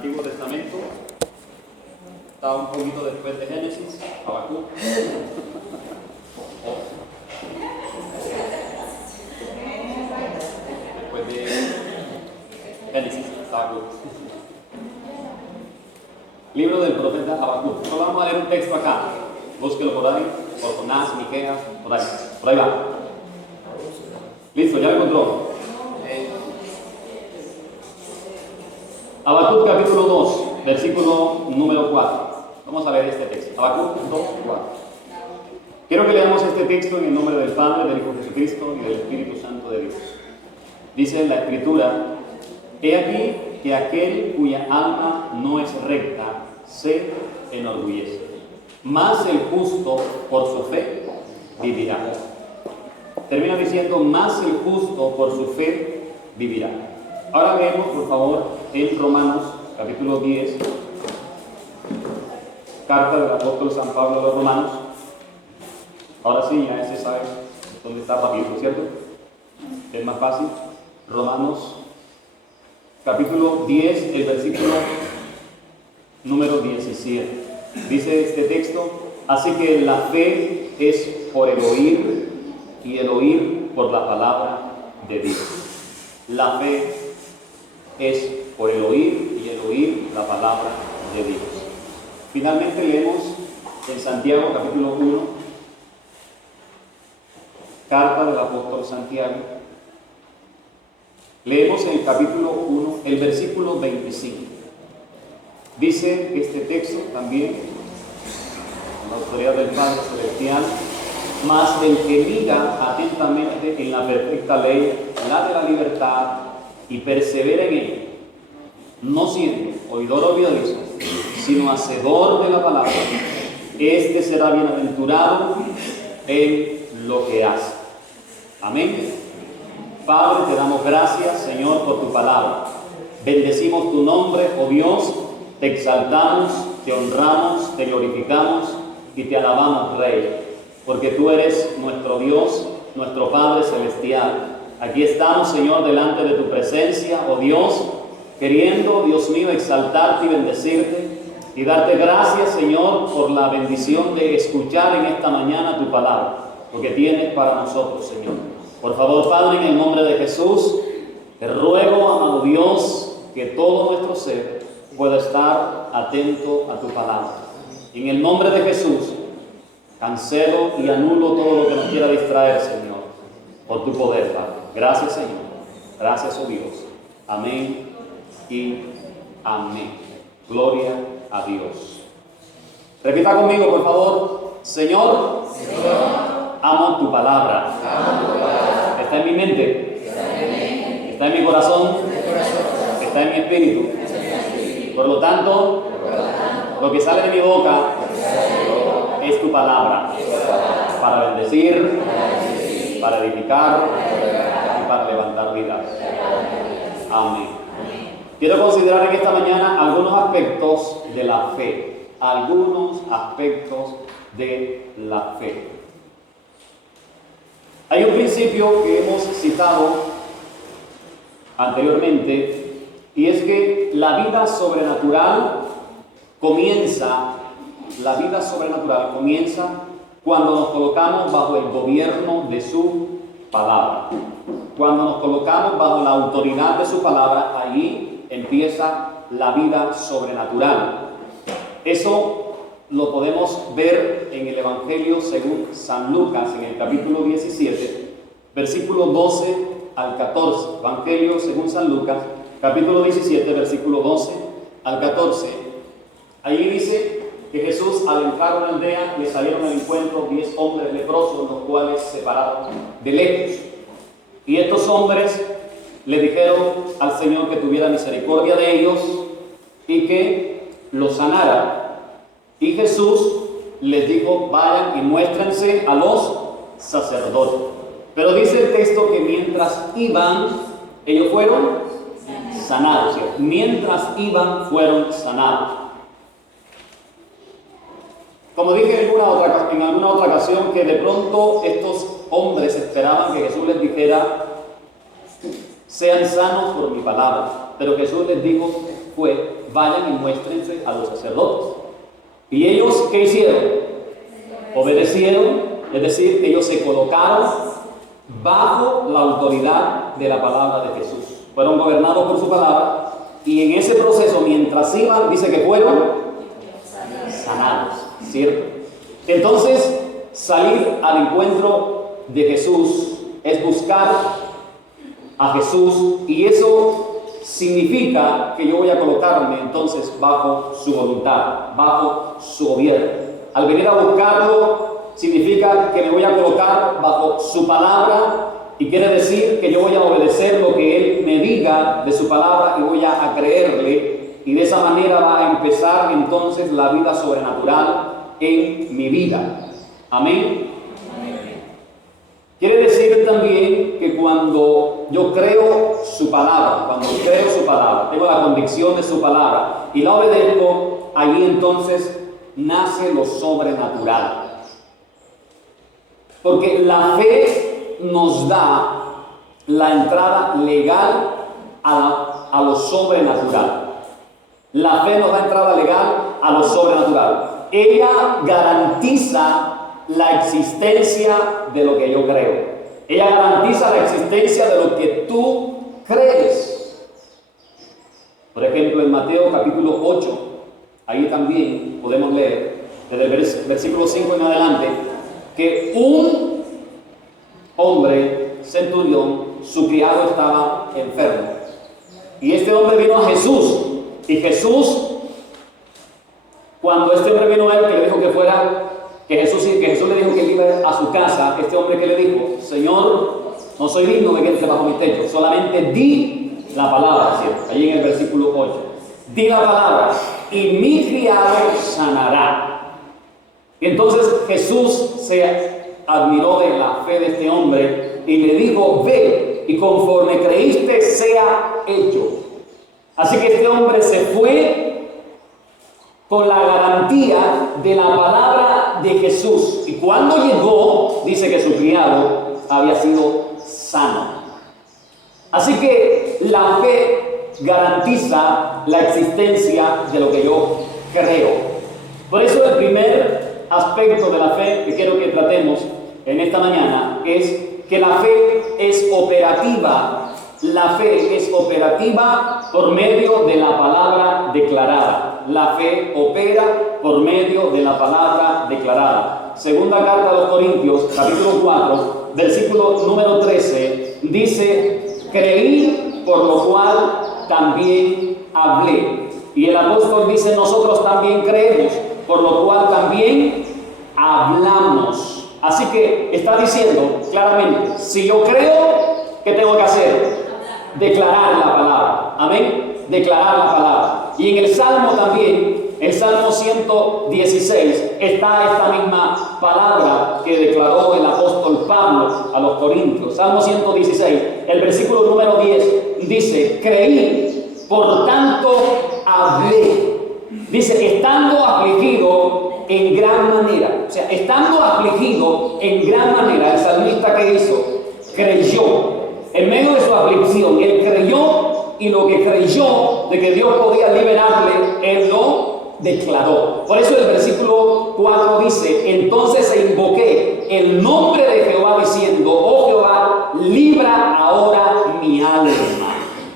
Antiguo Testamento. Está un poquito después de Génesis, Habacuc. Después de Génesis, Habacuc. Libro del profeta Habacuc. Solo vamos a leer un texto acá. Búsquelo por ahí, por Jonás, Miqueas, por ahí va. Listo, ya lo encontró. Habacuc capítulo 2, versículo número 4. Vamos a leer este texto. Habacuc 2, 4. Quiero que leamos este texto en el nombre del Padre, del Hijo Jesucristo y del Espíritu Santo de Dios. Dice en la Escritura: He aquí que aquel cuya alma no es recta se enorgullece, mas el justo por su fe vivirá. Termina diciendo: mas el justo por su fe vivirá. Ahora leemos, por favor, en Romanos, capítulo 10, carta del apóstol San Pablo a los Romanos. Ahora sí, ya ese sabe dónde está rápido, ¿cierto? Es más fácil. Romanos, capítulo 10, el versículo número 17. Dice este texto: así que la fe es por el oír, y el oír por la palabra de Dios. La fe es por el oír, y el oír la palabra de Dios. Finalmente leemos en Santiago capítulo 1, carta del apóstol Santiago. Leemos en el capítulo 1, el versículo 25. Dice este texto también, con la autoridad del Padre Celestial: mas el que diga atentamente en la perfecta ley, la de la libertad, y persevera en ella, no siendo oidor olvidadizo, sino hacedor de la palabra, este será bienaventurado en lo que hace. Amén. Padre, te damos gracias, Señor, por tu palabra. Bendecimos tu nombre, oh Dios, te exaltamos, te honramos, te glorificamos y te alabamos, Rey, porque tú eres nuestro Dios, nuestro Padre Celestial. Aquí estamos, Señor, delante de tu presencia, oh Dios, queriendo, Dios mío, exaltarte y bendecirte y darte gracias, Señor, por la bendición de escuchar en esta mañana tu palabra, lo que tienes para nosotros, Señor. Por favor, Padre, en el nombre de Jesús, te ruego, amado Dios, que todo nuestro ser pueda estar atento a tu palabra. En el nombre de Jesús, cancelo y anulo todo lo que nos quiera distraer, Señor, por tu poder, Padre. Gracias, Señor. Gracias, oh Dios. Amén y amén. Gloria a Dios. Repita conmigo, por favor. Señor, amo tu palabra. Está en mi mente. Está en mi corazón. Está en mi espíritu. Por lo tanto, lo que sale de mi boca es tu palabra, para bendecir, para edificar y para levantar vidas. Amén. Quiero considerar en esta mañana algunos aspectos de la fe. Algunos aspectos de la fe. Hay un principio que hemos citado anteriormente, y es que la vida sobrenatural comienza cuando nos colocamos bajo el gobierno de su palabra. Cuando nos colocamos bajo la autoridad de su palabra, ahí empieza la vida sobrenatural. Eso lo podemos ver en el Evangelio según San Lucas, en el capítulo 17, versículo 12 al 14. Evangelio según San Lucas, capítulo 17, versículo 12 al 14. Allí dice que Jesús, al entrar a una aldea, le salieron al encuentro 10 hombres leprosos, los cuales se pararon de lejos. Y estos hombres le dijeron al Señor que tuviera misericordia de ellos y que los sanara. Y Jesús les dijo: vayan y muéstrense a los sacerdotes. Pero dice el texto que mientras iban, ellos fueron sanados. ¿Sí? Mientras iban, fueron sanados. Como dije en alguna otra ocasión, que de pronto estos hombres esperaban que Jesús les dijera: sean sanos por mi palabra. Pero Jesús les dijo: vayan y muéstrense a los sacerdotes. ¿Y ellos qué hicieron? Obedecieron, es decir, ellos se colocaron bajo la autoridad de la palabra de Jesús. Fueron gobernados por su palabra y en ese proceso, mientras iban, dice que fueron sanados, ¿cierto? Entonces, salir al encuentro de Jesús es buscar a Jesús, y eso significa que yo voy a colocarme entonces bajo su voluntad, bajo su gobierno. Al venir a buscarlo significa que me voy a colocar bajo su palabra, y quiere decir que yo voy a obedecer lo que Él me diga de su palabra y voy a creerle, y de esa manera va a empezar entonces la vida sobrenatural en mi vida. Amén. Quiere decir también que cuando yo creo su palabra, tengo la convicción de su palabra y la obedezco, allí entonces nace lo sobrenatural. Porque la fe nos da la entrada legal a lo sobrenatural. La fe nos da entrada legal a lo sobrenatural. Ella garantiza la existencia de lo que yo creo. Ella garantiza la existencia de lo que tú crees. Por ejemplo, en Mateo capítulo 8, ahí también podemos leer, desde el versículo 5 en adelante, que un hombre centurión, su criado estaba enfermo. Y este hombre vino a Jesús. Y Jesús, cuando este hombre vino a él, que le dijo que fuera, que Jesús le dijo que iba a su casa, este hombre que le dijo: Señor, no soy digno de que entre bajo mi techo, solamente di la palabra, ¿cierto? Allí en el versículo 8. Di la palabra y mi criado sanará. Y entonces Jesús se admiró de la fe de este hombre y le dijo: ve, y conforme creíste sea hecho. Así que este hombre se fue con la garantía de la palabra de Jesús. Y cuando llegó, dice que su criado había sido sano. Así que la fe garantiza la existencia de lo que yo creo. Por eso el primer aspecto de la fe que quiero que tratemos en esta mañana es que la fe es operativa. La fe es operativa por medio de la palabra declarada. La fe opera por medio de la palabra declarada. Segunda carta a los Corintios, capítulo 4, versículo número 13, dice: creí, por lo cual también hablé. Y el apóstol dice: nosotros también creemos, por lo cual también hablamos. Así que está diciendo claramente: si yo creo, ¿qué tengo que hacer? Declarar la palabra. Amén. Declarar la palabra. Y en el Salmo también, el Salmo 116, está esta misma palabra que declaró el apóstol Pablo a los Corintios. Salmo 116, el versículo número 10 dice: creí, por tanto hablé. Dice: estando afligido en gran manera. O sea, estando afligido en gran manera, el salmista que hizo, creyó. En medio de su aflicción, él creyó, y lo que creyó de que Dios podía liberarle, él lo declaró. Por eso el versículo 4 dice: entonces invoqué el nombre de Jehová diciendo: oh Jehová, libra ahora mi alma.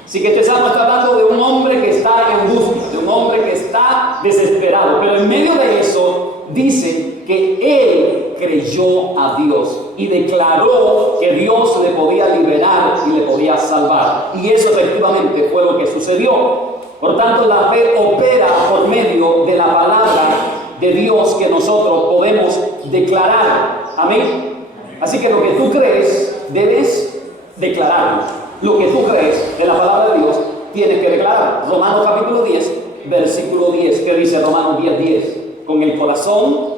Así que este salmo está hablando de un hombre que está en búsqueda, de un hombre que está desesperado, pero en medio de eso dice que él creyó a Dios y declaró que Dios le podía liberar y le podía salvar. Y eso efectivamente fue lo que sucedió. Por tanto, la fe opera por medio de la palabra de Dios que nosotros podemos declarar. Amén. Así que lo que tú crees, debes declararlo. Lo que tú crees de la palabra de Dios, tienes que declarar. Romanos capítulo 10, versículo 10, que dice Romanos 10:10. Con el corazón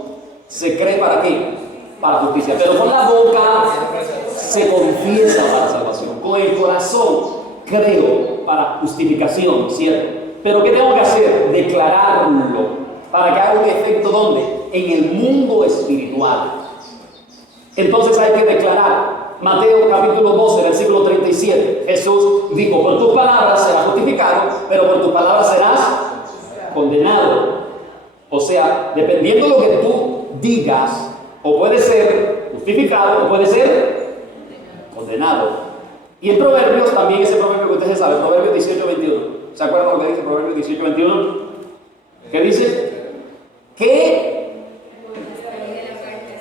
se cree para qué, para justicia, pero con la boca se confiesa para salvación. Con el corazón creo para justificación, ¿cierto? Pero ¿qué tengo que hacer? Declararlo para que haga un efecto, ¿dónde? En el mundo espiritual. Entonces hay que declarar. Mateo capítulo 12, versículo 37. Jesús dijo: por tus palabras serás justificado, pero por tus palabras serás condenado. O sea, dependiendo de lo que tú digas, o puede ser justificado o puede ser condenado. Y en Proverbios también, ese proverbio que ustedes saben, Proverbios 18:21. ¿Se acuerdan lo que dice Proverbios 18:21? ¿Qué dice? Que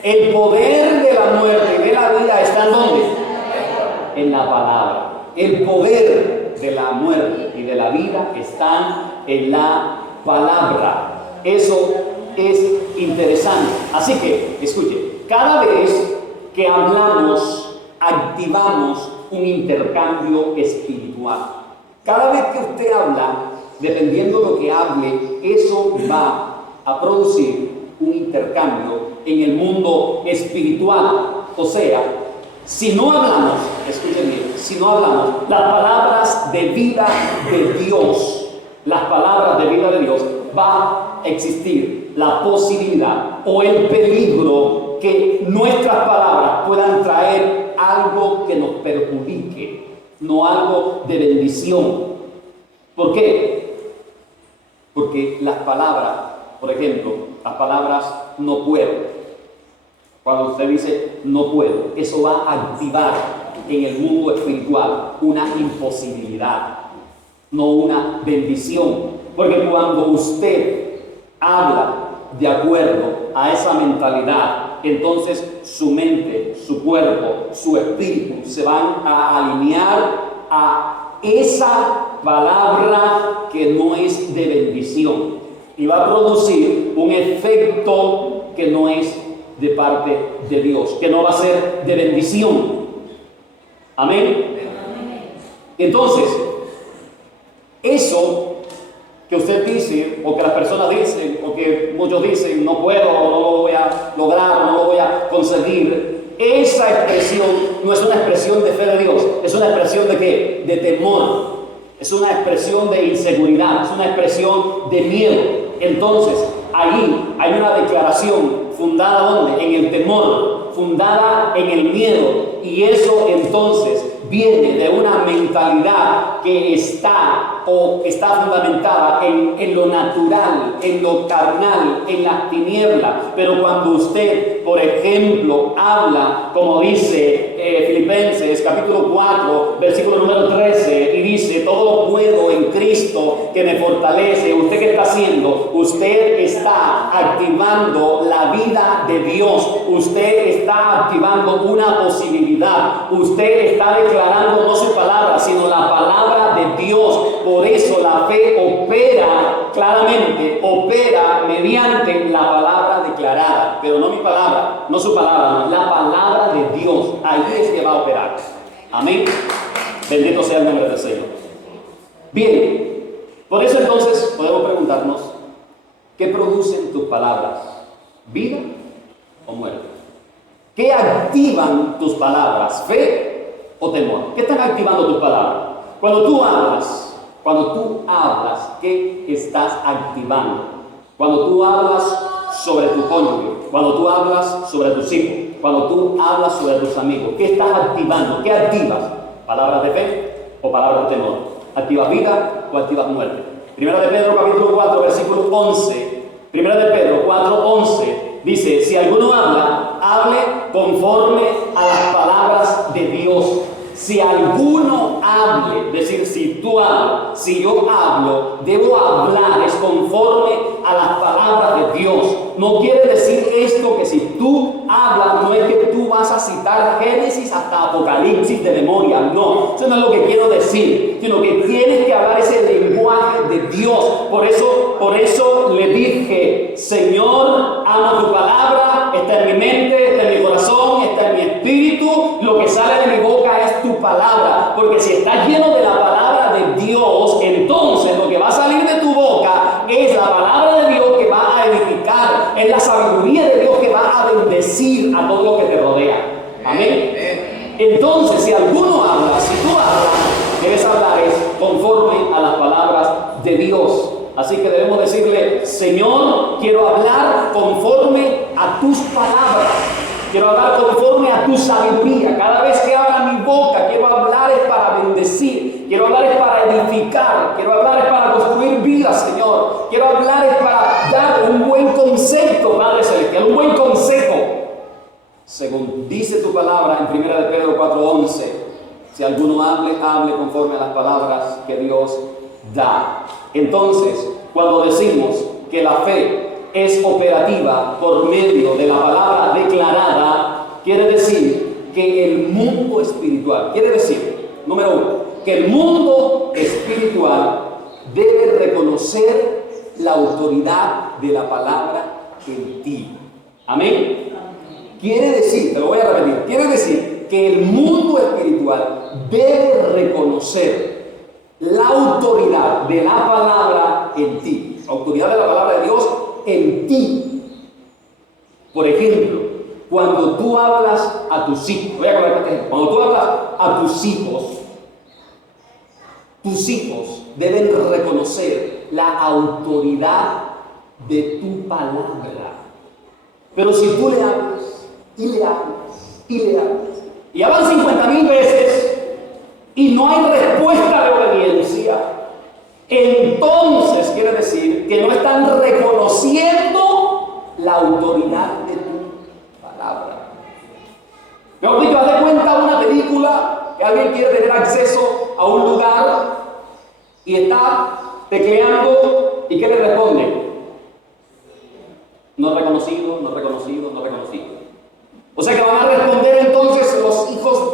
el poder de la muerte y de la vida está ¿en dónde? En la palabra. El poder de la muerte y de la vida están en la palabra. Eso es interesante. Así que, escuche, cada vez que hablamos, activamos un intercambio espiritual. Cada vez que usted habla, dependiendo de lo que hable, eso va a producir un intercambio en el mundo espiritual. O sea, si no hablamos, escuchen bien, si no hablamos las palabras de vida de Dios, las palabras de vida de Dios, va a existir la posibilidad o el peligro que nuestras palabras puedan traer algo que nos perjudique, no algo de bendición. ¿Por qué? Porque las palabras, por ejemplo, las palabras no puedo. Cuando usted dice no puedo, eso va a activar en el mundo espiritual una imposibilidad, no una bendición. Porque cuando usted habla de acuerdo a esa mentalidad, entonces su mente, su cuerpo, su espíritu se van a alinear a esa palabra que no es de bendición y va a producir un efecto que no es de parte de Dios, que no va a ser de bendición. Amén. Entonces, eso que usted dice, o que las personas dicen, o que muchos dicen, no puedo, o no lo voy a lograr, o no lo voy a conseguir, esa expresión no es una expresión de fe de Dios, es una expresión de ¿qué? De temor, es una expresión de inseguridad, es una expresión de miedo. Entonces, allí hay una declaración fundada ¿dónde? En el temor, fundada en el miedo, y eso entonces viene de una mentalidad que está fundamentada en lo natural, en lo carnal, en las tinieblas. Pero cuando usted, por ejemplo, habla, como dice Filipenses capítulo 4, versículo número 13, y dice, todo lo puedo en Cristo que me fortalece. ¿Usted qué está haciendo? Usted está activando la vida de Dios. Usted está activando una posibilidad. Usted está declarando no su palabra, sino la palabra de Dios. Por eso la fe opera claramente, opera mediante la palabra declarada. Pero no mi palabra, no su palabra, la palabra de Dios. Ahí es que va a operar. Amén. Bendito sea el nombre del Señor. Bien, por eso entonces podemos preguntarnos, ¿qué producen tus palabras? ¿Vida o muerte? ¿Qué activan tus palabras? ¿Fe o temor? ¿Qué están activando tus palabras? Cuando tú hablas, ¿qué estás activando? Cuando tú hablas sobre tu cónyuge, cuando tú hablas sobre tus hijos, cuando tú hablas sobre tus amigos, ¿qué estás activando? ¿Qué activas? ¿Palabras de fe o palabras de temor? ¿Activas vida o activas muerte? Primera de Pedro capítulo 4, versículo 11. Primera de Pedro 4, 11 dice, si alguno habla, hable conforme a las palabras de Dios. Si alguno hable, es decir, si tú hablas, si yo hablo, debo hablar es conforme a las palabras de Dios. No quiere decir esto que si tú hablas, no es que tú vas a citar Génesis hasta Apocalipsis de memoria, no. Eso no es lo que quiero decir, sino que tienes que hablar ese lenguaje de Dios. Por eso le dije, Señor, amo tu palabra, está en mi mente, está en mi corazón, está en mi espíritu, lo que sale de mi boca es tu palabra, porque si estás lleno de la palabra de Dios, entonces lo que va a salir de tu boca es la palabra de Dios que va a edificar, es la sabiduría de Dios que va a bendecir a todo lo que te rodea. Amén. Entonces, si alguno habla, si tú hablas, debes hablar es conforme a las palabras de Dios. Así que debemos decirle, Señor, quiero hablar conforme a tus palabras. Quiero hablar conforme a tu sabiduría. Cada vez que abra mi boca, quiero hablar es para bendecir. Quiero hablar es para edificar. Quiero hablar es para construir vida, Señor. Quiero hablar según dice tu palabra en 1 de Pedro 4:11, si alguno hable conforme a las palabras que Dios da. Entonces, cuando decimos que la fe es operativa por medio de la palabra declarada, quiere decir que el mundo espiritual, número uno, que el mundo espiritual debe reconocer la autoridad de la palabra en ti. Amén. Quiere decir, te lo voy a repetir, quiere decir que el mundo espiritual debe reconocer la autoridad de la palabra en ti, la autoridad de la palabra de Dios en ti. Por ejemplo, cuando tú hablas a tus hijos, voy a colocar este ejemplo, cuando tú hablas a tus hijos deben reconocer la autoridad de tu palabra. Pero si tú le hablas, y le hablas, y hablan 50,000 veces, y no hay respuesta de obediencia, entonces quiere decir que no están reconociendo la autoridad de tu palabra. Mejor dicho, haz de cuenta una película que alguien quiere tener acceso a un lugar y está tecleando, ¿y qué le responde? No reconocido, no reconocido, no reconocido. O sea que van a responder entonces los hijos.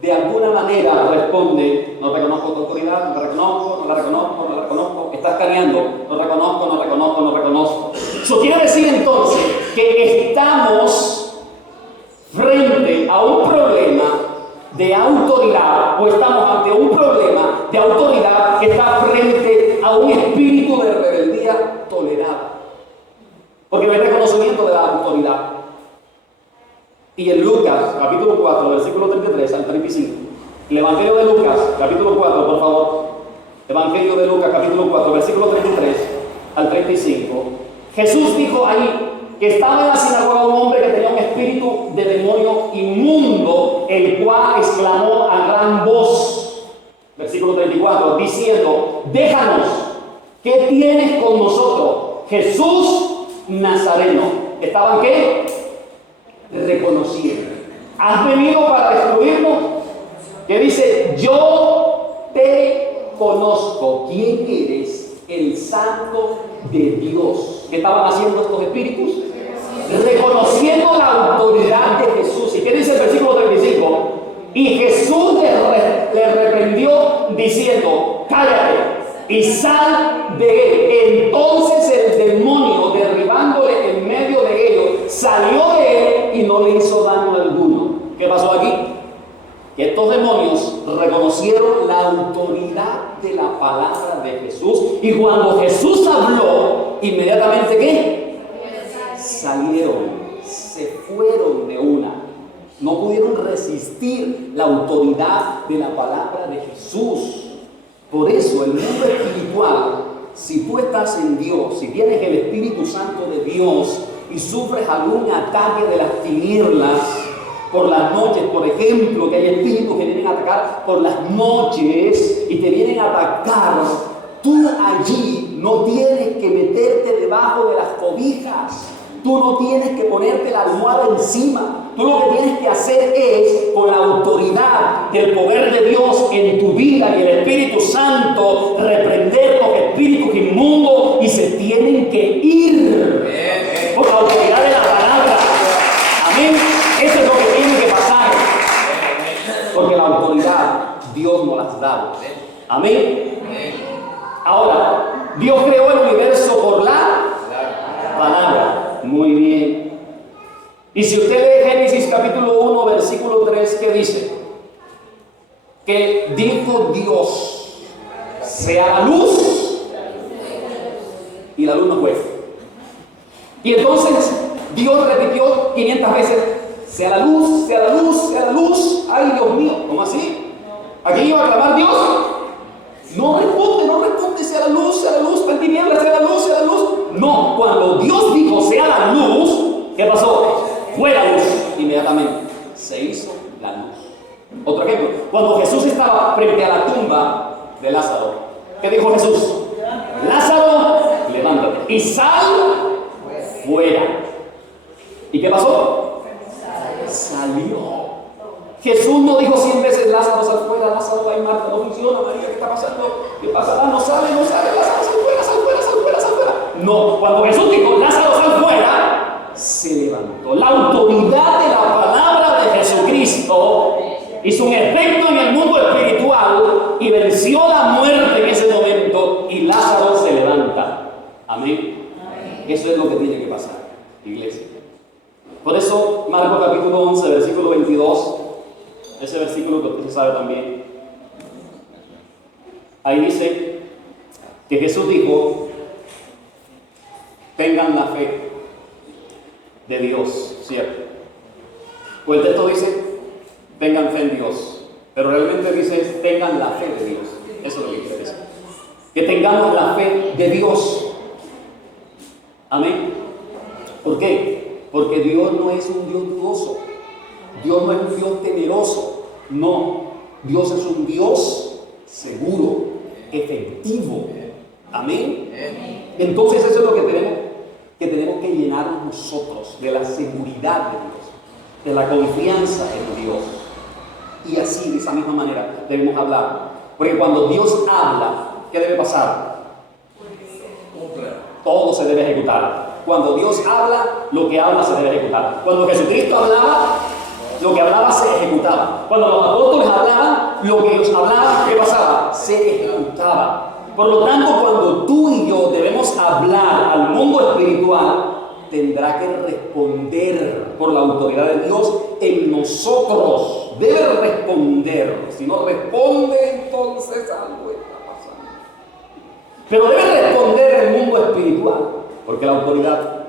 De alguna manera responde: no reconozco tu autoridad, no la reconozco, no la reconozco, no la reconozco, está escaneando, no reconozco, no reconozco, no reconozco. Eso quiere decir entonces que estamos frente a un problema de autoridad, o estamos ante un problema de autoridad que está frente a un espíritu de rebeldía tolerada. Porque no hay reconocimiento de la autoridad. Y en Lucas, capítulo 4, versículo 33 al 35, el Evangelio de Lucas, capítulo 4, por favor, Evangelio de Lucas, capítulo 4, versículo 33 al 35, Jesús dijo ahí que estaba en la sinagoga un hombre que tenía un espíritu de demonio inmundo, el cual exclamó a gran voz, versículo 34, diciendo: déjanos, ¿qué tienes con nosotros, Jesús Nazareno? ¿Estaban qué? Reconociendo. ¿Has venido para destruirnos? Que dice: yo te conozco. ¿Quién eres? El Santo de Dios. ¿Qué estaban haciendo estos espíritus? Reconociendo la autoridad de Jesús. ¿Y qué dice el versículo 35? Y Jesús le reprendió diciendo: cállate y sal de él. Entonces el demonio, derribándole en medio de ellos, salió de él y no le hizo daño alguno. ¿Qué pasó aquí? Que estos demonios reconocieron la autoridad de la palabra de Jesús, y cuando Jesús habló, inmediatamente ¿qué? Salieron, se fueron de una. No pudieron resistir la autoridad de la palabra de Jesús. Por eso el mundo espiritual, si tú estás en Dios, si tienes el Espíritu Santo de Dios y sufres algún ataque de las tinieblas por las noches, por ejemplo, que hay espíritus que vienen a atacar por las noches y te vienen a atacar, tú allí no tienes que meterte debajo de las cobijas. Tú no tienes que ponerte la almohada encima. Tú lo que tienes que hacer es, con la autoridad del poder de Dios en tu vida y el Espíritu Santo, reprender los espíritus inmundos, y se tienen que ir por la autoridad de la palabra. Amén. Eso es lo que tiene que pasar. Porque la autoridad Dios nos la ha dado. Amén. Ahora, Dios creó el universo por la palabra. Muy bien. Y si usted lee Génesis capítulo 1, versículo 3, ¿qué dice? Que dijo Dios: sea la luz, y la luz no fue. Y entonces Dios repitió 500 veces: sea la luz, sea la luz, sea la luz. Ay, Dios mío, ¿cómo así? ¿Aquí iba a clamar Dios? No responde, sea la luz, está en tinieblas, sea la luz. No, cuando Dios dijo sea la luz, ¿qué pasó? Fue la luz, inmediatamente se hizo la luz. Otro ejemplo, cuando Jesús estaba frente a la tumba de Lázaro, ¿qué dijo Jesús? Lázaro, levántate y sal fuera. ¿Y qué pasó? Jesús no dijo 100 veces, Lázaro, sal fuera, Lázaro, ay Marta, no funciona, María, ¿qué está pasando? ¿Qué pasará? No sale, Lázaro, sal fuera, sal fuera, sal fuera, sal fuera. No, cuando Jesús dijo, Lázaro, sal fuera, se levantó. La autoridad de la palabra de Jesucristo hizo un efecto en el mundo espiritual y venció la muerte en ese momento y Lázaro se levanta. Amén. Eso es lo que tiene que pasar, iglesia. Por eso, Marcos capítulo 11, versículo 22, ese versículo que usted sabe también, ahí dice que Jesús dijo, tengan la fe de Dios, ¿cierto? Pues el texto dice, tengan fe en Dios, pero realmente dice, tengan la fe de Dios. Eso es lo que quiere decir. Que tengamos la fe de Dios. Amén. ¿Por qué? Porque Dios no es un Dios dudoso. Dios no es un Dios temeroso. No. Dios es un Dios seguro, efectivo. Amén. Entonces eso es lo que tenemos que llenarnos nosotros, de la seguridad de Dios, de la confianza en Dios. Y así, de esa misma manera, debemos hablar. Porque cuando Dios habla, ¿qué debe pasar? Todo se debe ejecutar. Cuando Dios habla, lo que habla se debe ejecutar. Cuando Jesucristo hablaba, lo que hablaba se ejecutaba. Cuando los apóstoles hablaban, lo que ellos hablaban, ¿qué pasaba? Se ejecutaba. Por lo tanto, cuando tú y yo debemos hablar al mundo espiritual, tendrá que responder por la autoridad de Dios en nosotros. Debe responder. Si no responde, entonces algo está pasando. Pero debe responder el mundo espiritual, porque la autoridad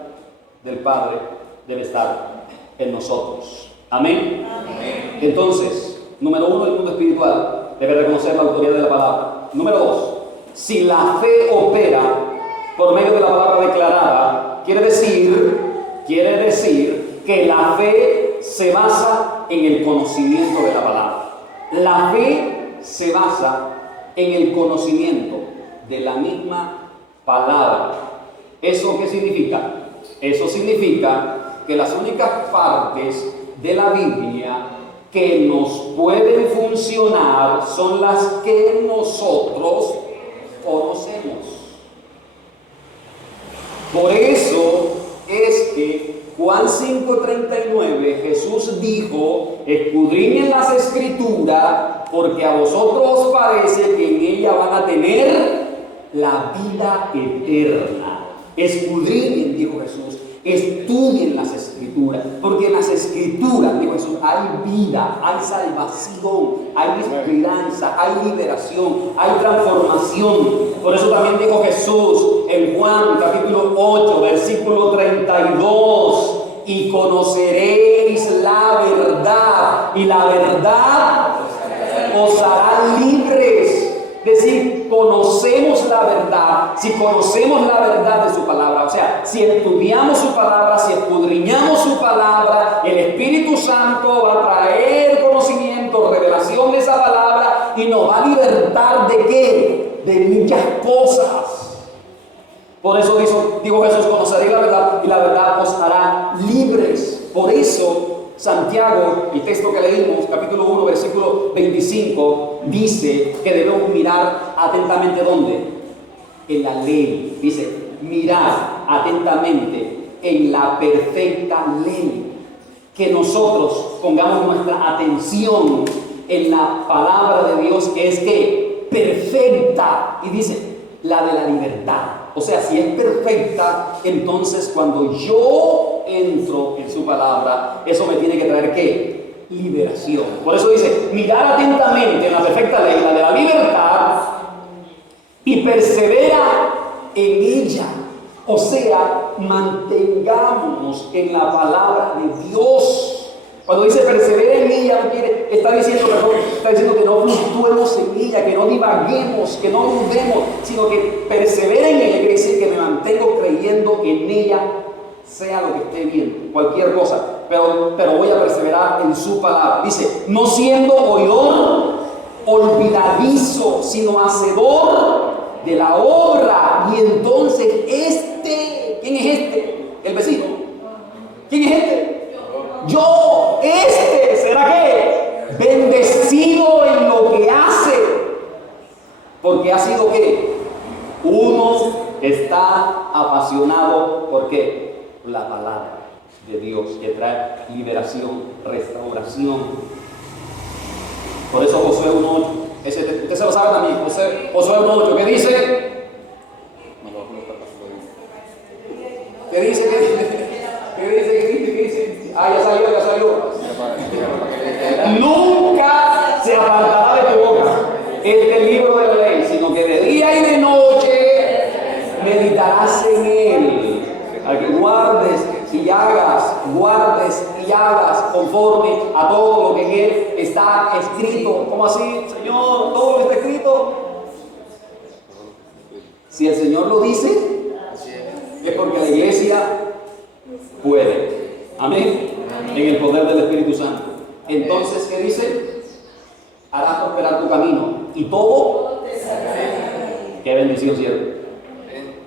del Padre debe estar en nosotros. Amén. Amén. Entonces, número 1, el mundo espiritual debe reconocer la autoridad de la palabra. Número 2, si la fe opera por medio de la palabra declarada, quiere decir que la fe se basa en el conocimiento de la palabra. La fe se basa en el conocimiento de la misma palabra. ¿Eso qué significa? Eso significa que las únicas partes de la Biblia que nos pueden funcionar son las que nosotros conocemos. Por eso es que Juan 5:39 Jesús dijo, escudriñen las Escrituras porque a vosotros os parece que en ella van a tener la vida eterna. Escudriñen, dijo Jesús, estudien las Escrituras, porque en las Escrituras, dijo Jesús, hay vida, hay salvación, hay esperanza, hay liberación, hay transformación. Por eso también dijo Jesús en Juan capítulo 8, versículo 32, y conoceréis la verdad, y la verdad os hará libres. Es decir, conocemos la verdad, si conocemos la verdad de su palabra, o sea, si estudiamos su palabra, si escudriñamos su palabra, el Espíritu Santo va a traer conocimiento, revelación de esa palabra y nos va a libertar ¿de qué? De muchas cosas. Por eso dijo Jesús, conoceréis la verdad y la verdad os hará libres. Por eso Santiago, el texto que leímos, capítulo 1, versículo 25, dice que debemos mirar atentamente ¿dónde? En la ley. Dice, mirar atentamente en la perfecta ley. Que nosotros pongamos nuestra atención en la palabra de Dios, que es que perfecta. Y dice, la de la libertad. O sea, si es perfecta, entonces cuando yo entro en su palabra, eso me tiene que traer ¿qué? Liberación. Por eso dice, mirar atentamente en la perfecta ley, la de la libertad, y persevera en ella. O sea, mantengámonos en la palabra de Dios. Cuando dice persevera en ella, está diciendo que no fluctuemos en ella, que no divaguemos, que no dudemos, sino que persevera en ella, quiere decir que me mantengo creyendo en ella, sea lo que esté bien, cualquier cosa, pero voy a perseverar en su palabra. Dice, no siendo oidor olvidadizo, sino hacedor de la obra. Y entonces ¿quién es este? El vecino. ¿Quién es este? Yo, será que está apasionado, ¿por qué? La palabra de Dios que trae liberación, restauración. Por eso Josué 1:8, usted se lo sabe también, Josué 1:8, ¿qué dice? ¿Qué dice? ¿Qué dice? Ah, ya salió. Nunca se apartará de tu boca este libro de la ley, sino que de día y de noche meditarás en él, al que guardes y hagas conforme a todo lo que en él está escrito. ¿Cómo así, Señor? ¿Todo lo que está escrito? Si el Señor lo dice, es porque la iglesia puede. Amén. En el poder del Espíritu Santo. Entonces, ¿qué dice? Harás prosperar tu camino y todo. Qué bendición, siervo.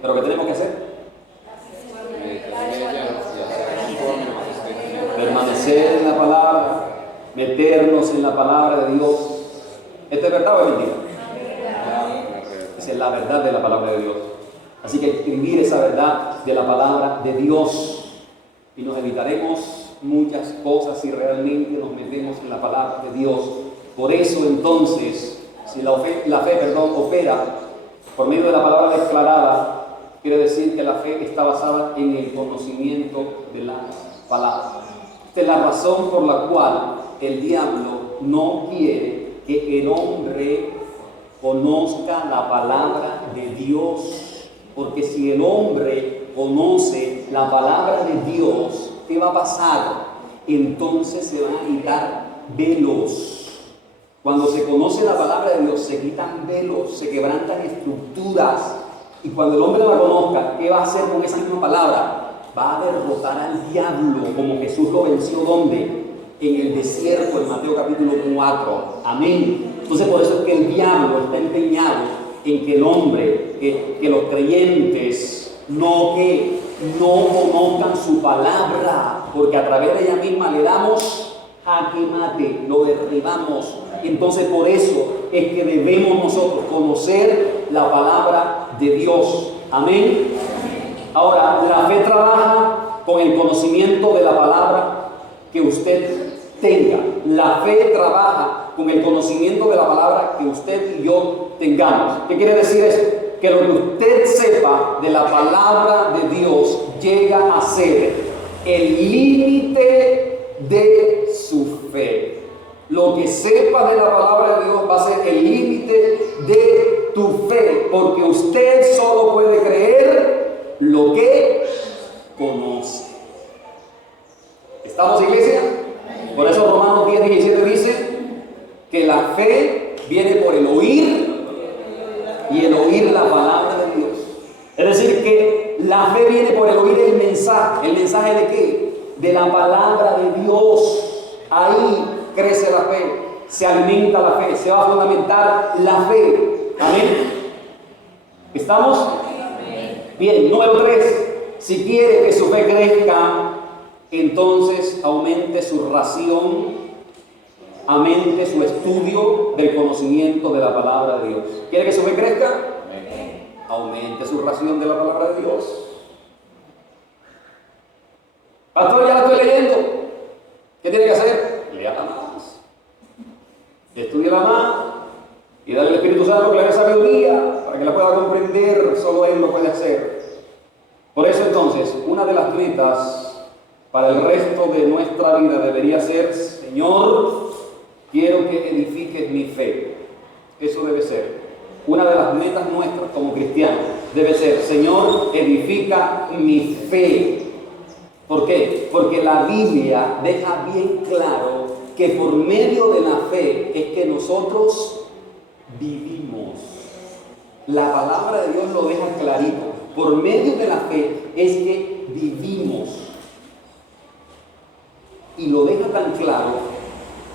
Pero ¿qué tenemos que hacer? Permanecer en la palabra, meternos en la palabra de Dios. ¿Esto es verdad o es mentira? Esa es la verdad de la palabra de Dios. Así que escribir esa verdad de la palabra de Dios. Y nos evitaremos muchas cosas si realmente nos metemos en la palabra de Dios. Por eso entonces, si la fe opera por medio de la palabra declarada, quiere decir que la fe está basada en el conocimiento de la palabra. Esta es la razón por la cual el diablo no quiere que el hombre conozca la palabra de Dios. Porque si el hombre conoce la palabra de Dios, ¿qué va a pasar? Entonces se van a quitar velos. Cuando se conoce la palabra de Dios, se quitan velos, se quebrantan estructuras. Y cuando el hombre la conozca, ¿qué va a hacer con esa misma palabra? Va a derrotar al diablo, como Jesús lo venció, ¿dónde? En el desierto, en Mateo capítulo 4. Amén. Entonces por eso es que el diablo está empeñado en que el hombre, que los creyentes no conozcan su palabra, porque a través de ella misma le damos jaque mate, lo derribamos. Entonces por eso es que debemos nosotros conocer la palabra de Dios. Amén. Ahora, la fe trabaja con el conocimiento de la palabra que usted tenga. La fe trabaja con el conocimiento de la palabra que usted y yo tengamos. ¿Qué quiere decir eso? Que lo que usted sepa de la palabra de Dios llega a ser el límite de su fe. Lo que sepa de la palabra de Dios va a ser el límite de tu fe, porque usted solo puede creer lo que conoce. ¿Estamos, iglesia? Por eso Romanos 10:17 dice que la fe viene por el oír y el oír la palabra de Dios. Es decir, que la fe viene por el oír el mensaje. ¿El mensaje de qué? De la palabra de Dios. Ahí crece la fe, se alimenta la fe, se va a fundamentar la fe. Amén. ¿Estamos? Bien, número 3. Si quiere que su fe crezca, entonces aumente su ración, aumente su estudio del conocimiento de la palabra de Dios. ¿Quiere que su fe crezca? Aumente su ración de la palabra de Dios. Pastor, ya la estoy leyendo. ¿Qué tiene que hacer? Léala más. Estudiala más. Y dale al Espíritu Santo que le dé sabiduría para que la pueda comprender. Solo Él lo puede hacer. Por eso entonces, una de las metas para el resto de nuestra vida debería ser: Señor, quiero que edifiques mi fe. Eso debe ser una de las metas nuestras como cristianos. Debe ser: Señor, edifica mi fe. ¿Por qué? Porque la Biblia deja bien claro que por medio de la fe es que nosotros vivimos. La palabra de Dios lo deja clarito. Por medio de la fe es que vivimos. Y lo deja tan claro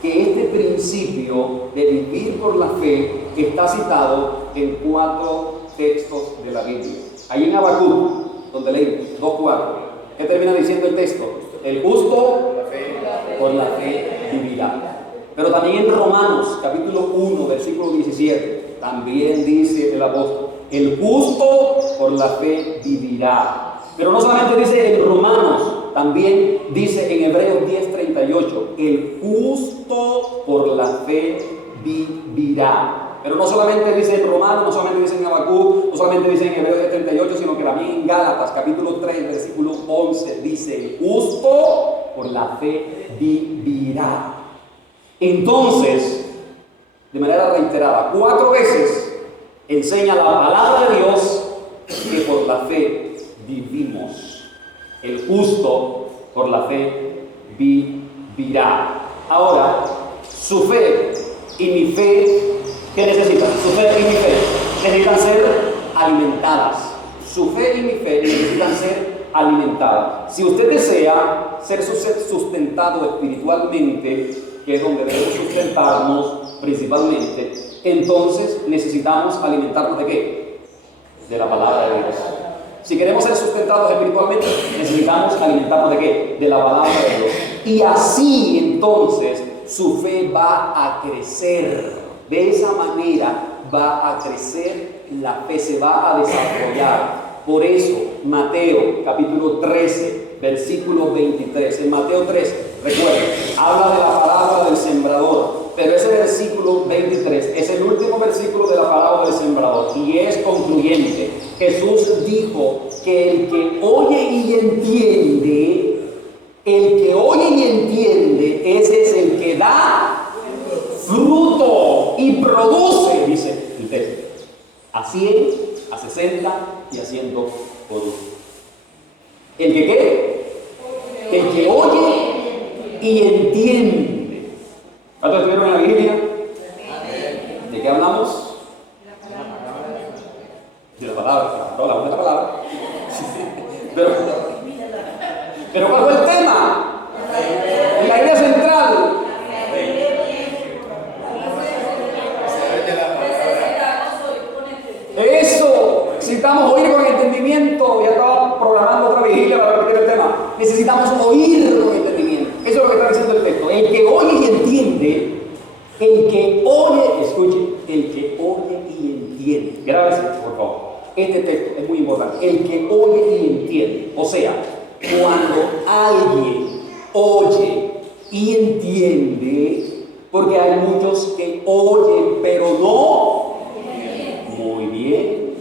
que este principio de vivir por la fe está citado en 4 textos de la Biblia. Ahí en Habacuc, donde leímos 2:4, ¿qué termina diciendo el texto? El justo por la fe vivirá. Pero también en Romanos, capítulo 1, versículo 17, también dice el apóstol: el justo por la fe vivirá. Pero no solamente dice en Romanos, también dice en Hebreos 10:38, el justo por la fe vivirá. Pero no solamente dice en Romanos, no solamente dice en Habacuc, no solamente dice en Hebreos 10:38, sino que también en Gálatas, capítulo 3, versículo 11, dice, el justo por la fe vivirá. Entonces, de manera reiterada, 4 veces enseña la palabra de Dios que por la fe vivimos. El justo por la fe vivirá. Ahora, su fe y mi fe, ¿qué necesitan? Su fe y mi fe necesitan ser alimentadas. Su fe y mi fe necesitan ser alimentadas. Si usted desea ser sustentado espiritualmente, que es donde debemos sustentarnos principalmente, entonces necesitamos alimentarnos ¿de qué? De la palabra de Dios. Si queremos ser sustentados espiritualmente, necesitamos alimentarnos ¿de qué? De la palabra de Dios. Y así entonces su fe va a crecer. De esa manera va a crecer la fe, se va a desarrollar. Por eso, Mateo capítulo 13, versículo 23. En Mateo 13, recuerden, habla de la parábola del sembrador. Pero ese versículo 23 es el último versículo de la parábola del sembrador y es concluyente. Jesús dijo que el que oye y entiende, ese es el que da fruto y produce, dice el texto, a 100, a 60 y a 100 por uno. ¿El que qué? El que oye y entiende. ¿Cuántos estuvieron en la vigilia? ¿De qué hablamos? De la palabra. No, la única palabra. Pero ¿cuál fue el tema? En la idea central. Eso, necesitamos oír con entendimiento. Ya estaba programando otra vigilia para repetir el tema. Necesitamos oír con entendimiento. Eso es lo que está diciendo el texto. El que oye y entiende, el que oye, escuche, el que oye y entiende. Grábese, por favor. Este texto es muy importante. El que oye y entiende. O sea, cuando alguien oye y entiende, porque hay muchos que oyen, pero no muy bien.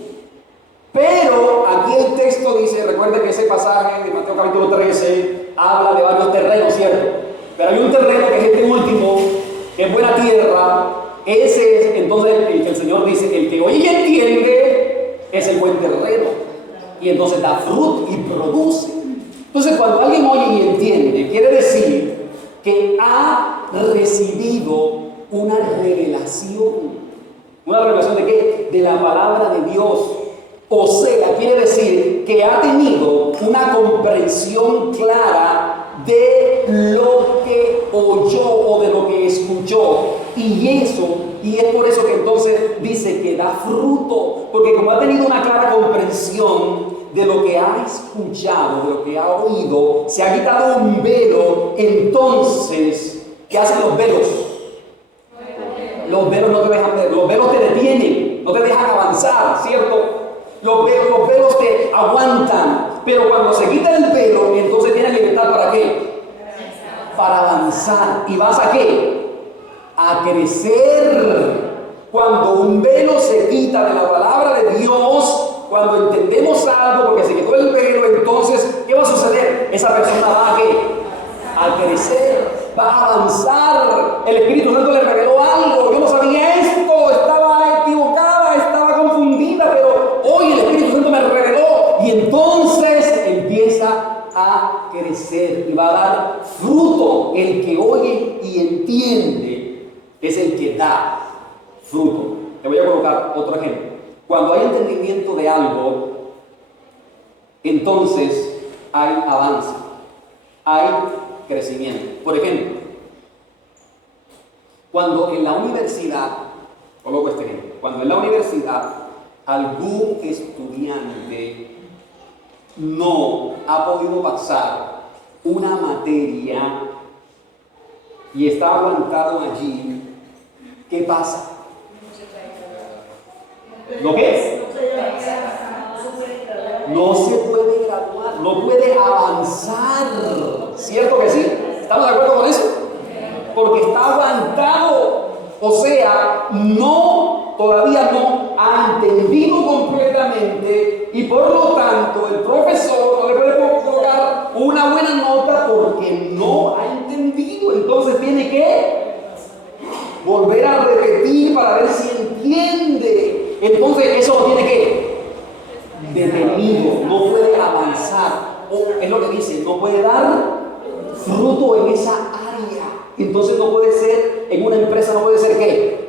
Pero aquí el texto dice, recuerden que ese pasaje de Mateo capítulo 13 habla de varios terrenos, ¿cierto? Pero hay un terreno que es este último, que es buena tierra. Ese es entonces el que el Señor dice, el que oye y entiende es el buen terreno. Y entonces da fruto y produce. Entonces cuando alguien oye y entiende, quiere decir que ha recibido una revelación. ¿Una revelación de qué? De la palabra de Dios. O sea, quiere decir que ha tenido una comprensión clara de lo que oyó o de lo que escuchó. Y es por eso que entonces dice que da fruto. Porque como ha tenido una clara comprensión de lo que ha escuchado, de lo que ha oído, se ha quitado un velo. Entonces, ¿qué hacen los velos? Los velos no te dejan ver, los velos te detienen, no te dejan avanzar, ¿cierto? Los velos te aguantan, pero cuando se quita el velo, entonces tienes libertad ¿para qué? Para avanzar. ¿Y vas a qué? A crecer. Cuando un velo se quita de la palabra de Dios, cuando entendemos algo porque se quitó el velo, entonces, ¿qué va a suceder? Esa persona va a qué? A crecer, va a avanzar. El Espíritu Santo le reveló algo. Yo no sabía esto, estaba equivocada, estaba confundida, pero hoy el Espíritu Santo me reveló y entonces empieza a crecer y va a dar fruto. El que oye y entiende es el que da fruto. Te voy a colocar otro ejemplo. Cuando hay entendimiento de algo, entonces hay avance, hay crecimiento. Por ejemplo, cuando en la universidad, coloco este ejemplo, cuando en la universidad algún estudiante no ha podido pasar una materia y está aguantado allí, ¿qué pasa? ¿Lo que es? no se puede graduar, no puede avanzar. ¿Cierto que sí? ¿Estamos de acuerdo con eso? Porque está aguantado. O sea, todavía no ha entendido completamente y por lo tanto el profesor no le puede colocar una buena nota porque no ha entendido. Entonces tiene que volver a repetir para ver si entiende. Entonces eso lo tiene que detenido, no puede avanzar. O es lo que dice, no puede dar fruto en esa área. Entonces no puede ser, en una empresa no puede ser ¿qué?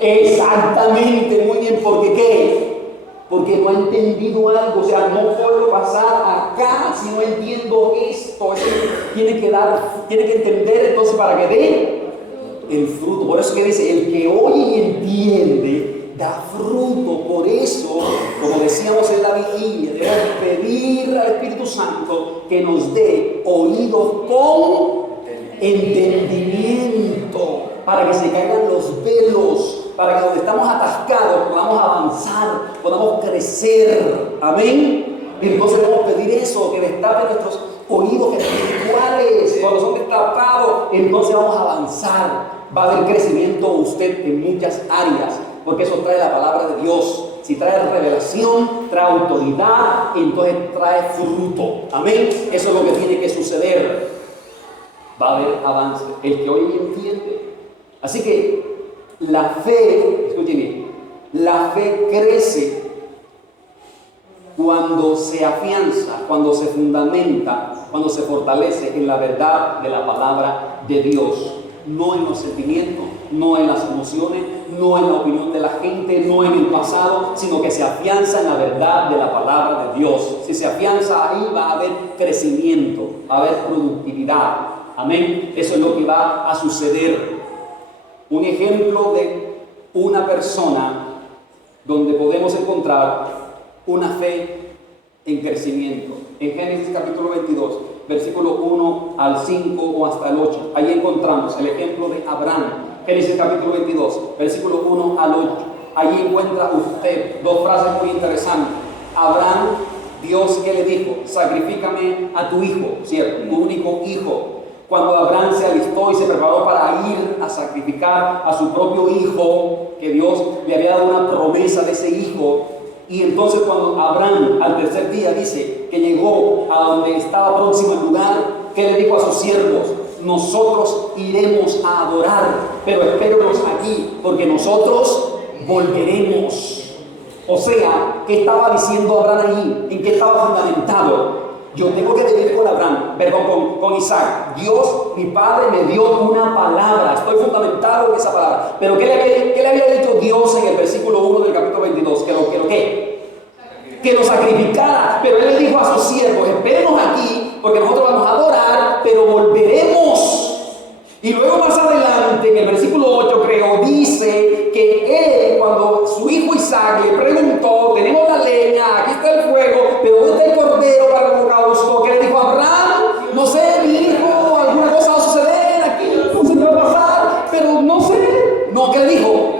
Exactamente, muy bien, ¿porque qué? Porque no ha entendido algo, o sea, no puedo pasar acá si no entiendo esto. Eso tiene que entender entonces para que dé el fruto. Por eso que dice, el que oye y entiende, da fruto. Por eso, como decíamos en la vigilia, debemos pedir al Espíritu Santo que nos dé oídos con entendimiento, para que se caigan los velos, para que donde estamos atascados podamos avanzar, podamos crecer. Amén. Y entonces debemos pedir eso, que destape nuestros oídos espirituales. Cuando son destapados, entonces vamos a avanzar. Va a haber crecimiento usted en muchas áreas, porque eso trae la palabra de Dios. Si trae revelación, trae autoridad, entonces trae fruto. Amén. Eso es lo que tiene que suceder. Va a haber avance. El que oye y entiende. Así que la fe, escuchen bien, la fe crece cuando se afianza, cuando se fundamenta, cuando se fortalece en la verdad de la palabra de Dios. No en los sentimientos, no en las emociones, no en la opinión de la gente, no en el pasado, sino que se afianza en la verdad de la palabra de Dios. Si se afianza ahí, va a haber crecimiento, va a haber productividad. Amén. Eso es lo que va a suceder. Un ejemplo de una persona donde podemos encontrar una fe en crecimiento. En Génesis capítulo 22, versículo 1 al 5 o hasta el 8. Ahí encontramos el ejemplo de Abraham. Génesis capítulo 22, versículo 1 al 8. Allí encuentra usted dos frases muy interesantes. Abraham, Dios que le dijo, sacrifícame a tu hijo, ¿cierto? Tu único hijo. Cuando Abraham se alistó y se preparó para ir a sacrificar a su propio hijo, que Dios le había dado una promesa de ese hijo, y entonces cuando Abraham al tercer día dice que llegó a donde estaba próximo el lugar, ¿qué le dijo a sus siervos? Nosotros iremos a adorar, pero espérenos aquí, porque nosotros volveremos. O sea, ¿qué estaba diciendo Abraham allí? ¿En qué estaba fundamentado? Yo tengo que venir con Abraham, perdón, con Isaac. Dios, mi padre, me dio una palabra. Estoy fundamentado en esa palabra. Pero ¿qué le había dicho Dios en el versículo 1 del capítulo 22? Que lo sacrificara. Pero él le dijo a sus siervos, espérenos aquí, porque nosotros vamos a adorar, pero volveremos. Y luego más adelante, en el versículo 8 creo, dice que él, cuando su hijo Isaac le preguntó, tenemos la leña, aquí está el fuego, pero ¿dónde está el cordero para el holocausto? Que le dijo a Abraham, no sé, mi hijo, alguna cosa va a suceder aquí, no sé qué va a pasar, pero no sé. No, ¿qué le dijo?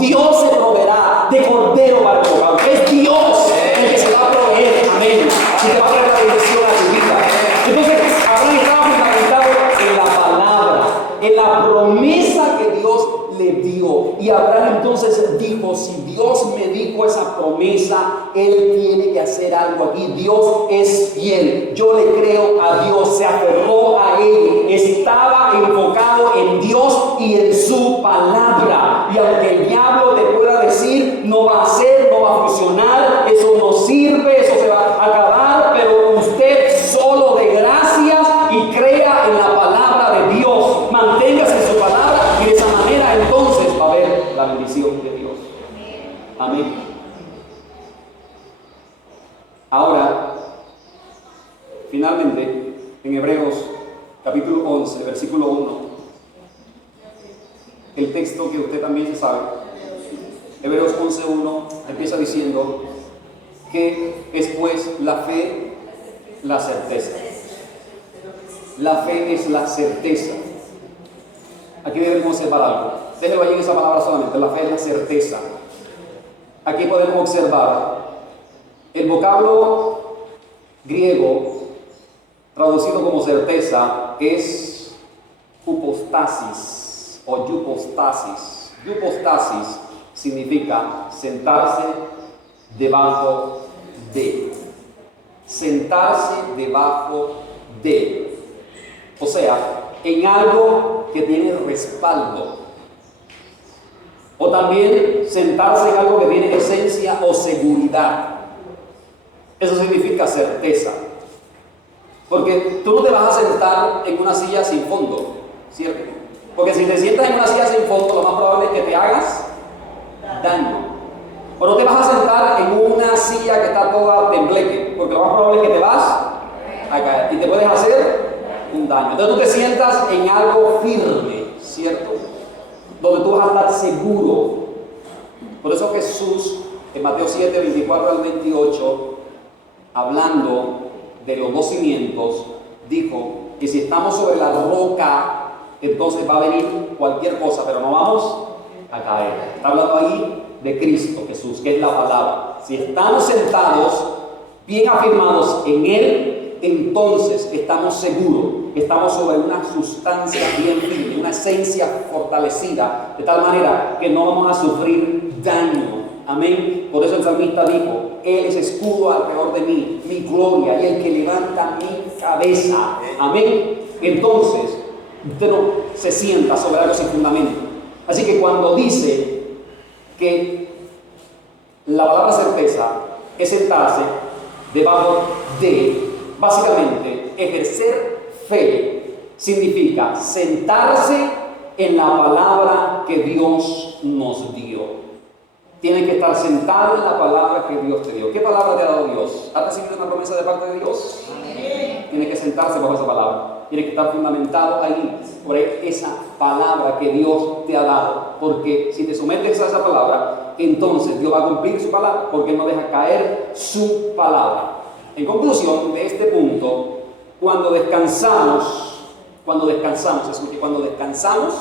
Dios se proveerá de cordero para el holocausto. Es Dios el que se va a proveer, amén, y te va a traer la bendición a tu vida. Entonces, Abraham estaba fundamentado en la palabra, en la promesa que Dios le dio. Y Abraham entonces dijo, si Dios me dijo esa promesa, Él tiene que hacer algo aquí. Dios es fiel. Yo le creo a Dios. Se aferró a Él. Estaba enfocado en Dios y en su palabra. Y aunque el diablo te pueda decir, no va a ser, no va a funcionar, eso no sirve, eso se va a acabar, pero usted solo de gracias y crea en la palabra de Dios. Manténgase en su palabra y de esa manera entonces va a haber la bendición de Dios. Amén. Ahora, finalmente, en Hebreos capítulo 11, versículo 1, el texto que usted también se sabe, Hebreos 11:1, empieza diciendo que es pues la fe, la certeza. La fe es la certeza. Aquí debemos separar algo. Déjelo ahí en esa palabra solamente. La fe es la certeza. aquí podemos observar el vocablo griego traducido como certeza es hypostasis o hypostasis. Hypostasis significa sentarse debajo de. Sentarse debajo de. O sea, en algo que tiene respaldo. O también sentarse en algo que tiene esencia o seguridad. Eso significa certeza. Porque tú no te vas a sentar en una silla sin fondo, ¿cierto? Porque si te sientas en una silla sin fondo, lo más probable es que te hagas daño. O no te vas a sentar en una silla que está toda tembleque, porque lo más probable es que te vas a caer y te puedes hacer un daño. Entonces tú te sientas en algo firme, ¿cierto? Donde tú vas a estar seguro. Por eso Jesús, en Mateo 7, 24 al 28, hablando de los dos cimientos, dijo que si estamos sobre la roca, entonces va a venir cualquier cosa, pero no vamos a caer. Está hablando ahí de Cristo Jesús, que es la palabra. Si estamos sentados, bien afirmados en Él, entonces estamos seguros, estamos sobre una sustancia bien firme, una esencia fortalecida, de tal manera que no vamos a sufrir daño. Amén. Por eso el salmista dijo: Él es escudo alrededor de mí, mi gloria, y el que levanta mi cabeza. Amén. Entonces, usted no se sienta sobre algo sin fundamento. Así que cuando dice que la palabra certeza es sentarse debajo de, básicamente, ejercer fe significa sentarse en la palabra que Dios nos dio. Tienes que estar sentado en la palabra que Dios te dio. ¿Qué palabra te ha dado Dios? ¿Has recibido una promesa de parte de Dios? Amén. Tienes que sentarse bajo esa palabra. Tienes que estar fundamentado ahí, por esa palabra que Dios te ha dado. Porque si te sometes a esa palabra, entonces Dios va a cumplir su palabra, porque Él no deja caer su palabra. En conclusión de este punto, cuando descansamos, escuche, cuando descansamos,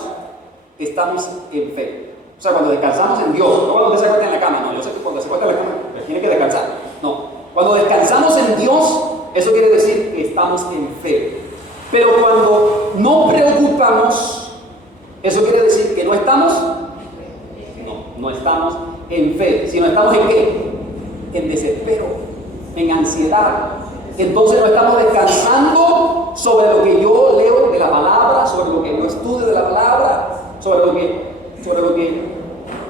estamos en fe. O sea, cuando descansamos en Dios, no cuando usted se acuesta en la cama, no, yo sé que cuando se acuesta en la cama, tiene que descansar. No, cuando descansamos en Dios, eso quiere decir que estamos en fe. Pero cuando no preocupamos, eso quiere decir que no estamos, no estamos en fe, sino estamos en ¿qué? En desespero, en ansiedad. Entonces no estamos descansando sobre lo que yo leo de la palabra, sobre lo que yo estudio de la palabra, sobre lo que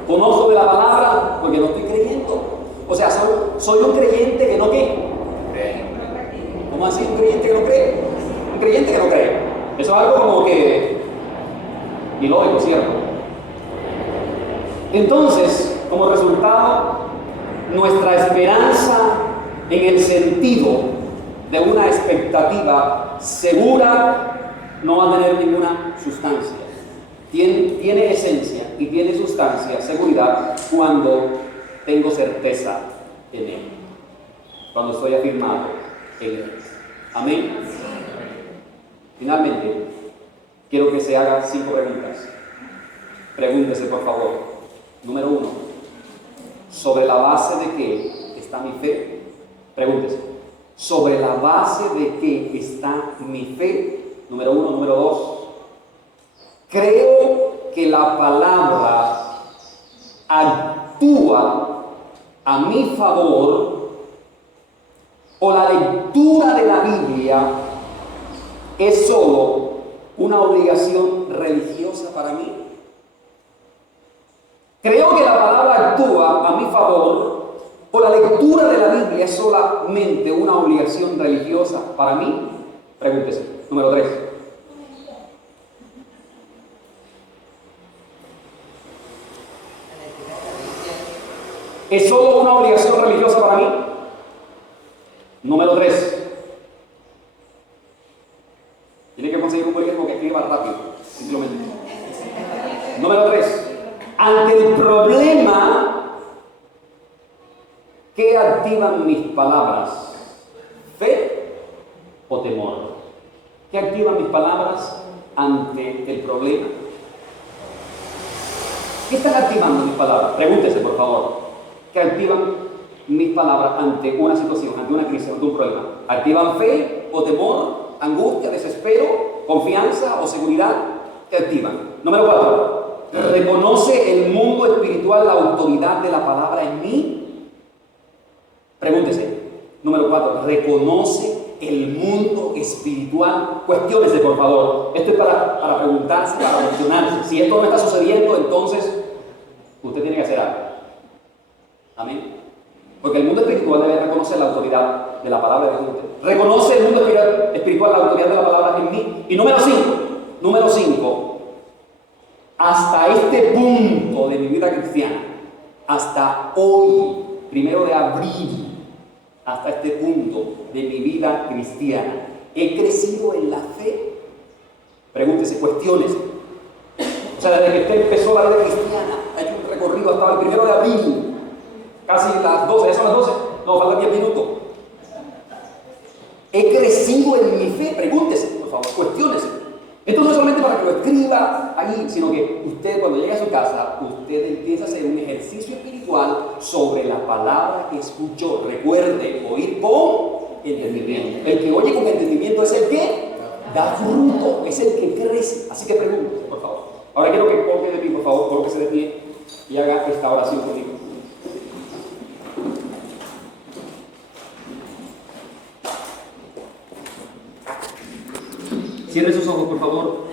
conozco de la palabra, porque no estoy creyendo. O sea, soy un creyente que no cree. ¿Cómo así un creyente que no cree? Un creyente que no cree. Eso es algo como que ilógico, ¿cierto? Entonces, como resultado, nuestra esperanza en el sentido de una expectativa segura no va a tener ninguna sustancia. Tiene esencia y tiene sustancia, seguridad, cuando tengo certeza en Él, cuando estoy afirmado en Él. Amén. Finalmente, quiero que se hagan 5 preguntas. Pregúntese, por favor. Número 1, ¿sobre la base de qué está mi fe? Pregúntese, ¿sobre la base de qué está mi fe? Número 1. Número 2, ¿creo que la palabra actúa a mi favor, o la lectura de la Biblia es solo una obligación religiosa para mí? ¿Creo que la palabra actúa a mi favor, o la lectura de la Biblia es solamente una obligación religiosa para mí? Pregúntese. Número 3. ¿Es solo una obligación religiosa para mí? Número 3. Tiene que conseguir un bolígrafo que escriba rápido, simplemente. Número 3. Ante el problema, ¿qué activan mis palabras? ¿Fe o temor? ¿Qué activan mis palabras ante el problema? ¿Qué están activando mis palabras? Pregúntese, por favor. que activan mis palabras ante una situación, ante una crisis, ante un problema? ¿Activan fe o temor, angustia, desespero, confianza o seguridad? ¿Qué activan? Número 4. ¿Reconoce el mundo espiritual la autoridad de la palabra en mí? Pregúntese. Número 4. ¿Reconoce el mundo espiritual? Cuestiónese, por favor. Esto es para preguntarse, para cuestionarse. Si esto no está sucediendo, entonces usted tiene que hacer algo. Amén. Porque el mundo espiritual debe reconocer la autoridad de la palabra de Dios. Reconoce el mundo espiritual la autoridad de la palabra en mí. Y número 5. Hasta este punto de mi vida cristiana, hasta hoy, 1 de abril, hasta este punto de mi vida cristiana, ¿he crecido en la fe? Pregúntese, cuestiones. O sea, desde que usted empezó la vida cristiana, ha hecho un recorrido hasta el 1 de abril, casi las 12, ¿ya son las 12? No, faltan 10 minutos. ¿He crecido en mi fe? Pregúntese, por favor, cuestiónese. Esto no es solamente para que lo escriba ahí, sino que usted, cuando llegue a su casa, usted empieza a hacer un ejercicio espiritual sobre la palabra que escuchó. Recuerde, oír con entendimiento. El que oye con entendimiento es el que da fruto, es el que crece. Así que pregúntese, por favor. Ahora quiero que ponga de pie, por favor, colóquese de pie y haga esta oración conmigo. Cierre sus ojos, por favor.